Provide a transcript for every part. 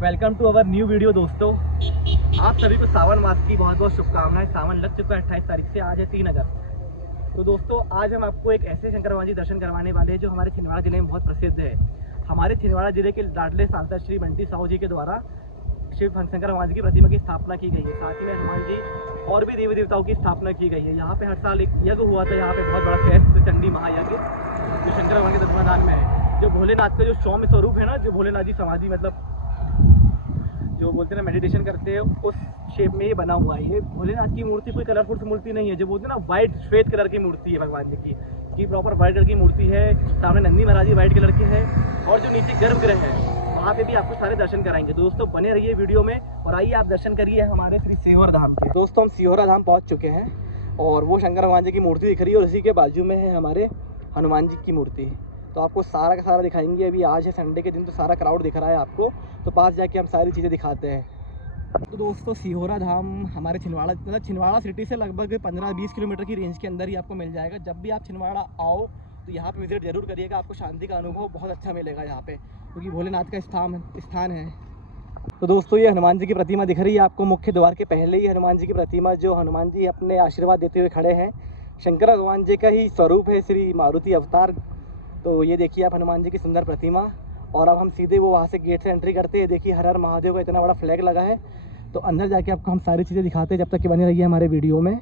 Welcome to our new video दोस्तों। आप सभी को सावन मास की बहुत बहुत शुभकामनाएं। सावन लग चुका है 28 तारीख से, आज है 3 अगस्त। तो दोस्तों आज हम आपको एक ऐसे शंकर भगवान जी दर्शन करवाने वाले हैं जो हमारे छिंदवाड़ा जिले में बहुत प्रसिद्ध है। हमारे छिंदवाड़ा जिले के लाडले सांसद श्री बंटी साहू जी के द्वारा शिव शंकर भगवान जी की प्रतिमा की स्थापना की गई है। साथ ही में हनुमान जी और भी देवी देवताओं की स्थापना की गई है। यहाँ पे हर साल एक यज्ञ हुआ था, यहाँ पे बहुत बड़ा फेस्ट चंडी महायज्ञ जो शंकर भगवान के तत्वाधान में है। जो भोलेनाथ का जो सौम्य स्वरूप है ना, जो भोलेनाथ जी समाधि मतलब जो बोलते हैं ना मेडिटेशन करते हैं, उस शेप में ये बना हुआ है। ये भोलेनाथ की मूर्ति कोई कलरफुल मूर्ति नहीं है। जो बोलते हैं ना वाइट श्वेत कलर की मूर्ति है भगवान जी की प्रॉपर वाइट कलर की मूर्ति है। सामने नंदी महाराज जी वाइट कलर के हैं और जो नीचे गर्भगृह है वहाँ पे भी आपको सारे दर्शन कराएंगे। तो दोस्तों बने रहिए वीडियो में और आइए आप दर्शन करिए हमारे श्री सिहोर धाम के। दोस्तों हम सिहोर धाम पहुँच चुके हैं और वो शंकर भगवान जी की मूर्ति दिख रही है और उसी के बाजू में है हमारे हनुमान जी की मूर्ति। तो आपको सारा का सारा दिखाएंगे। अभी आज है संडे के दिन तो सारा क्राउड दिख रहा है आपको, तो पास जाके हम सारी चीज़ें दिखाते हैं। तो दोस्तों सिहोरा धाम हमारे छिंदवाड़ा मतलब छिंदवाड़ा सिटी से लगभग 15-20 किलोमीटर की रेंज के अंदर ही आपको मिल जाएगा। जब भी आप छिंदवाड़ा आओ तो यहाँ पे विजिट जरूर करिएगा, आपको शांति का अनुभव बहुत अच्छा मिलेगा यहाँ पे, क्योंकि भोलेनाथ का स्थान है। तो दोस्तों ये हनुमान जी की प्रतिमा दिख रही है आपको मुख्य द्वार के पहले ही हनुमान जी की प्रतिमा, जो हनुमान जी अपने आशीर्वाद देते हुए खड़े हैं। शंकर भगवान जी का ही स्वरूप है, श्री मारुति अवतार। तो ये देखिए आप हनुमान जी की सुंदर प्रतिमा। और अब हम सीधे वो वहाँ से गेट से एंट्री करते हैं। देखिए हर हर महादेव का इतना बड़ा फ्लैग लगा है। तो अंदर जाके आपको हम सारी चीज़ें दिखाते हैं, जब तक कि बनी रहिए हमारे वीडियो में।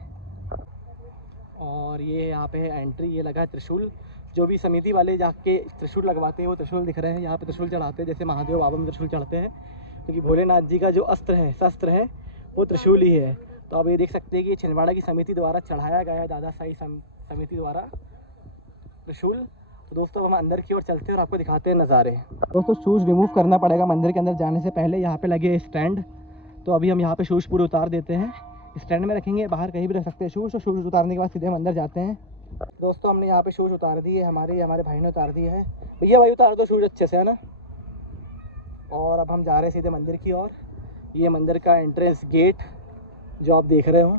और ये यहाँ पे है एंट्री, ये लगा है त्रिशूल। जो भी समिति वाले जाके त्रिशूल लगवाते हैं वो त्रिशूल दिख रहे हैं। यहाँ पे त्रिशूल चढ़ाते हैं, जैसे महादेव बाबा में त्रिशूल चढ़ते हैं, क्योंकि भोलेनाथ जी का जो अस्त्र है शस्त्र है वो त्रिशूल ही है। तो आप ये देख सकते हैं कि ये छिंदवाड़ा की समिति द्वारा चढ़ाया गया है, दादा साई समिति द्वारा त्रिशूल। तो दोस्तों हम अंदर की ओर चलते हैं और आपको दिखाते हैं नज़ारे। दोस्तों शूज़ रिमूव करना पड़ेगा मंदिर के अंदर जाने से पहले। यहाँ पे लगे स्टैंड, तो अभी हम यहाँ पे शूज़ पूरे उतार देते हैं। स्टैंड में रखेंगे, बाहर कहीं भी रख सकते हैं शूज़। तो शूज़ उतारने के बाद सीधे हम अंदर जाते हैं। दोस्तों हमने यहाँ पे शूज़ उतार दिए, हमारे भाई ने उतार दिए हैं। भैया भाई उतार दो शूज़ अच्छे से, है ना। और अब हम जा रहे हैं सीधे मंदिर की ओर। ये मंदिर का एंट्रेंस गेट जो आप देख रहे हो,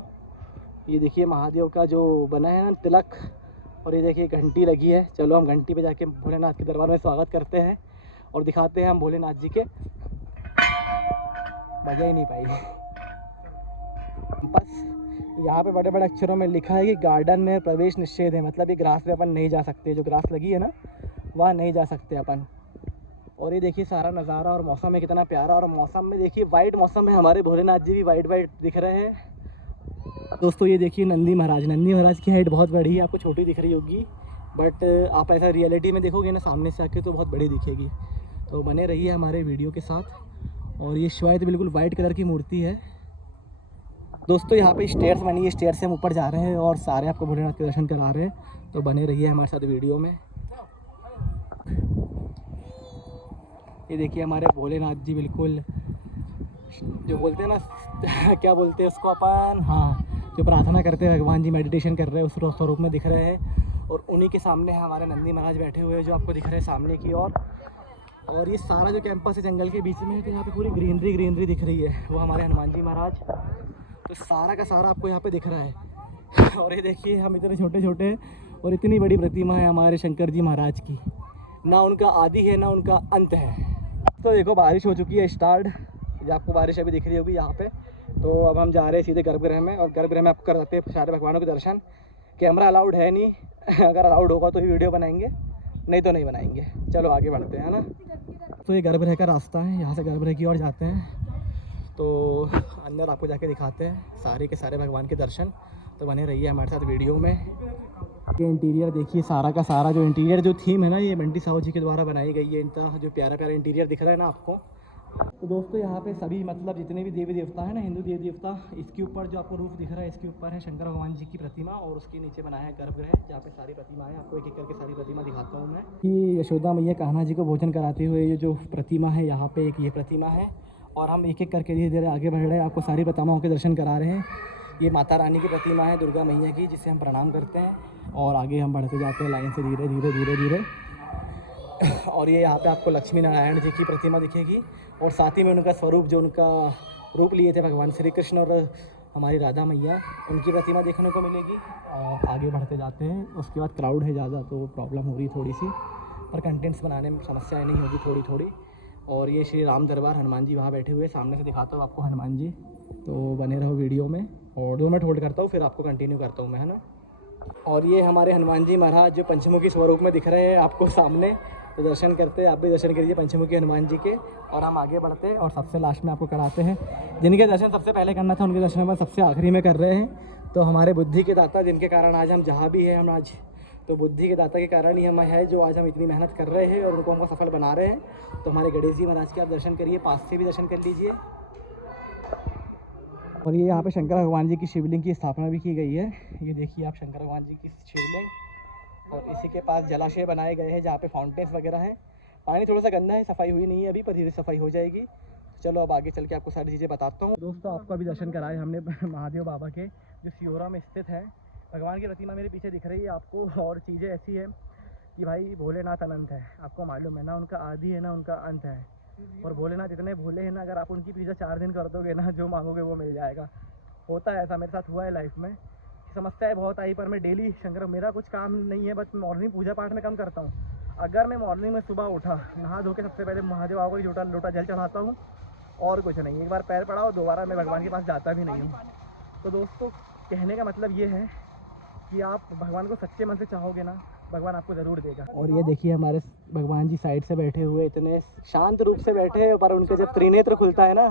ये देखिए महादेव का जो बना है ना तिलक, और ये देखिए घंटी लगी है। चलो हम घंटी पे जाके भोलेनाथ के दरबार में स्वागत करते हैं और दिखाते हैं हम भोलेनाथ जी के। बजा ही नहीं पाई। बस यहाँ पे बड़े बड़े अक्षरों में लिखा है कि गार्डन में प्रवेश निषेध है, मतलब ये ग्रास पे अपन नहीं जा सकते। जो ग्रास लगी है ना वहाँ नहीं जा सकते अपन। और ये देखिए सारा नज़ारा और मौसम है कितना प्यारा। और मौसम में देखिए वाइट मौसम है, हमारे भोलेनाथ जी भी वाइट दिख रहे हैं। दोस्तों ये देखिए नंदी महाराज की हाइट बहुत बड़ी है, आपको छोटी दिख रही होगी, बट आप ऐसा रियलिटी में देखोगे ना सामने से आके तो बहुत बड़ी दिखेगी। तो बने रहिए हमारे वीडियो के साथ। और ये शायद बिल्कुल वाइट कलर की मूर्ति है। दोस्तों यहाँ पे स्टेयर्स बनी है, स्टेयर से हम ऊपर जा रहे हैं और सारे आपको भोलेनाथ के दर्शन करा रहे हैं। तो बने रहिए हमारे साथ वीडियो में। ये देखिए हमारे भोलेनाथ जी बिल्कुल जो बोलते हैं ना क्या बोलते हैं उसको अपन, हाँ, जो प्रार्थना करते हैं भगवान जी मेडिटेशन कर रहे हैं उस स्वरूप में दिख रहे हैं। और उन्हीं के सामने हमारे नंदी महाराज बैठे हुए हैं जो आपको दिख रहे हैं सामने की ओर। और ये सारा जो कैंपस है जंगल के बीच में है, तो यहाँ पे पूरी ग्रीनरी दिख रही है, वो हमारे हनुमान जी महाराज। तो सारा का सारा आपको यहाँ पे दिख रहा है। और ये देखिए हम इतने छोटे छोटे और इतनी बड़ी प्रतिमा है हमारे शंकर जी महाराज की, ना उनका आदि है ना उनका अंत है। तो देखो बारिश हो चुकी है स्टार्ट, ये आपको बारिश अभी दिख रही होगी यहाँ पे। तो अब हम जा रहे हैं सीधे गर्भगृह में, और गर्भगृह में आपको कराते हैं सारे भगवानों के दर्शन। कैमरा अलाउड है नहीं, अगर अलाउड होगा तो ही वीडियो बनाएंगे, नहीं तो नहीं बनाएंगे। चलो आगे बढ़ते हैं, है ना। तो ये गर्भगृह का रास्ता है, यहाँ से गर्भगृह की ओर जाते हैं। तो अंदर आपको जाके दिखाते हैं सारे के सारे भगवान के दर्शन। तो बने रहिए हमारे साथ वीडियो में। ये इंटीरियर देखिए सारा का सारा जो इंटीरियर जो थीम है ना, ये बंटी साहू जी के द्वारा बनाई गई है। इनका जो प्यारा प्यारा इंटीरियर दिख रहा है ना आपको। तो दोस्तों यहाँ पे सभी मतलब जितने भी देवी देवता है ना, हिंदू देवी देवता, इसके ऊपर जो आपको रूफ दिख रहा है इसके ऊपर है शंकर भगवान जी की प्रतिमा, और उसके नीचे बनाया है गर्भगृह जहाँ पे सारी प्रतिमा है। आपको एक एक करके सारी प्रतिमा दिखाता हूँ मैं। कि यशोदा मैया कान्हा जी को भोजन कराते हुए ये जो प्रतिमा है, यहाँ पे एक ये प्रतिमा है। और हम एक एक करके धीरे धीरे आगे बढ़ रहे हैं, आपको सारी प्रतिमाओं के दर्शन करा रहे हैं। ये माता रानी की प्रतिमा है, दुर्गा मैया की, जिसे हम प्रणाम करते हैं। और आगे हम बढ़ते जाते हैं लाइन से धीरे धीरे। और ये यहाँ पे आपको लक्ष्मी नारायण जी की प्रतिमा दिखेगी, और साथ ही में उनका स्वरूप जो उनका रूप लिए थे भगवान श्री कृष्ण और हमारी राधा मैया, उनकी प्रतिमा देखने को मिलेगी। और आगे बढ़ते जाते हैं। उसके बाद क्राउड है ज़्यादा तो प्रॉब्लम हो रही थोड़ी सी, पर कंटेंट्स बनाने में समस्याएं नहीं होगी थोड़ी। और ये श्री राम दरबार, हनुमान जी वहाँ बैठे हुए, सामने से दिखाता हूँ आपको हनुमान जी। तो बने रहो वीडियो में और 2 मिनट होल्ड करता हूँ, फिर आपको कंटिन्यू करता हूँ मैं, है ना। और ये हमारे हनुमान जी महाराज जो पंचमुखी स्वरूप में दिख रहे हैं आपको सामने, तो दर्शन करते हैं, आप भी दर्शन करिए पंचमुखी हनुमान जी के। और हम आगे बढ़ते हैं और सबसे लास्ट में आपको कराते हैं, जिनके दर्शन सबसे पहले करना था उनके दर्शन हम सबसे आखिरी में कर रहे हैं। तो हमारे बुद्धि के दाता, जिनके कारण आज हम जहाँ भी हैं हम आज, तो बुद्धि के दाता के कारण ही हम है जो आज हम इतनी मेहनत कर रहे हैं और उनको हमको सफल बना रहे हैं। तो हमारे गणेश जी महाराज के आप दर्शन करिए, पास से भी दर्शन कर लीजिए। और ये यहाँ पे शंकर भगवान जी की शिवलिंग की स्थापना भी की गई है। ये देखिए आप शंकर भगवान जी की शिवलिंग, और इसी के पास जलाशय बनाए गए हैं जहाँ पे फाउंटेन्स वगैरह हैं। पानी थोड़ा सा गंदा है, सफाई हुई नहीं है अभी, पर धीरे सफाई हो जाएगी। चलो अब आगे चल के आपको सारी चीज़ें बताता हूँ। दोस्तों आपको अभी दर्शन कराए हमने महादेव बाबा के, जो सियोरा में स्थित है। भगवान की प्रतिमा मेरे पीछे दिख रही है आपको। और चीज़ें ऐसी है कि भाई भोलेनाथ अनंत है, आपको मालूम है ना, उनका आदि है ना उनका अंत है। और भोलेनाथ इतने भोले हैं ना, अगर आप उनकी पूजा 4 दिन कर दोगे ना, जो मांगोगे वो मिल जाएगा। होता है ऐसा, मेरे साथ हुआ है लाइफ में। समस्याएं बहुत आई, पर मैं डेली शंकर, मेरा कुछ काम नहीं है, बस मॉर्निंग पूजा पाठ में कम करता हूँ। अगर मैं मॉर्निंग में सुबह उठा, नहा धो के सबसे पहले महादेव बाबा को लोटा जल चढ़ाता हूँ, और कुछ नहीं। एक बार पैर पड़ाओ, दोबारा मैं भगवान के पास जाता भी नहीं हूँ। तो दोस्तों कहने का मतलब ये है कि आप भगवान को सच्चे मन से चाहोगे ना, भगवान आपको ज़रूर देगा। और ये देखिए हमारे भगवान जी साइड से बैठे हुए, इतने शांत रूप से बैठे हैं, पर उनके जब त्रिनेत्र खुलता है ना,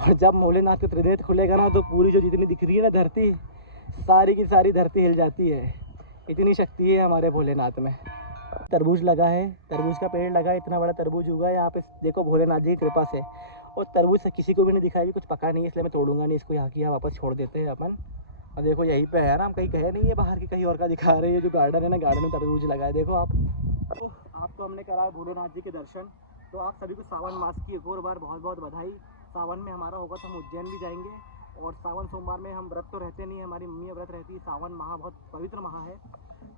और जब भोलेनाथ के त्रिनेत्र खुलेगा ना, तो पूरी जो जितनी दिख रही है ना धरती, सारी की सारी धरती हिल जाती है। इतनी शक्ति है हमारे भोलेनाथ में। तरबूज लगा है, तरबूज का पेड़ लगा है, इतना बड़ा तरबूज हुआ है यहाँ पे, देखो भोलेनाथ जी की कृपा से। और तरबूज से किसी को भी नहीं दिखाई, कुछ पका नहीं है, इसलिए मैं तोड़ूंगा नहीं इसको, यहाँ की यहाँ वापस छोड़ देते हैं अपन। और देखो यहीं पे है ना, हम कहीं कहे नहीं है बाहर की, कहीं और का दिखा रहे हैं। जो गार्डन है ना, गार्डन में तरबूज लगा है, देखो आप। तो आपको हमने कराया भोलेनाथ जी के दर्शन। तो आप सभी को सावन मास की एक और बार बहुत बहुत बधाई। सावन में हमारा होगा तो हम उज्जैन भी जाएंगे। और सावन सोमवार में हम व्रत तो रहते नहीं है, हमारी मम्मी व्रत रहती है। सावन माह बहुत पवित्र माह है।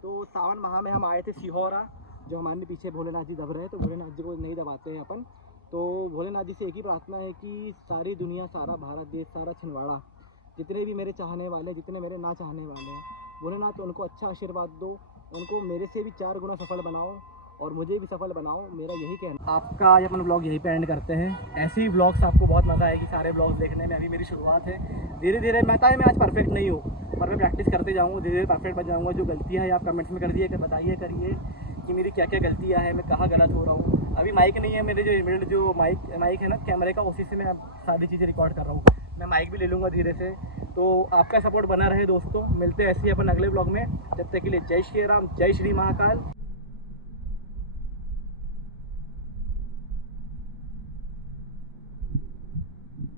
तो सावन माह में हम आए थे सिहोरा, जो हमारे पीछे भोलेनाथ जी दब रहे हैं, तो भोलेनाथ जी को नहीं दबाते हैं अपन। तो भोलेनाथ जी से एक ही प्रार्थना है कि सारी दुनिया, सारा भारत देश, सारा छिंदवाड़ा, जितने भी मेरे चाहने वाले, जितने मेरे ना चाहने वाले हैं, भोलेनाथ उनको अच्छा आशीर्वाद दो, उनको मेरे से भी 4 गुना सफल बनाओ और मुझे भी सफल बनाओ, मेरा यही कहना। आपका आज अपन ब्लॉग यहीं पे एंड करते हैं। ऐसे ही ब्लॉग्स आपको बहुत मज़ा आएगी सारे ब्लॉग्स देखने में। अभी मेरी शुरुआत है, धीरे धीरे मैं आज परफेक्ट नहीं हूँ, पर मैं प्रैक्टिस करते जाऊँगा, धीरे धीरे परफेक्ट बन जाऊँगा। जो गलतियाँ हैं आप कमेंट्स में कर दिए, बताइए करिए कि मेरी क्या क्या गलतियाँ हैं, मैं कहाँ गलत हो रहा हूँ। अभी माइक नहीं है मेरे जो माइक है ना कैमरे का, उसी से मैं सारी चीज़ें रिकॉर्ड कर रहा हूँ। मैं माइक भी ले लूँगा धीरे से। तो आपका सपोर्ट बना रहे दोस्तों, मिलते हैं ऐसे ही अपन अगले ब्लॉग में। जब तक के लिए जय श्री राम, जय श्री महाकाल।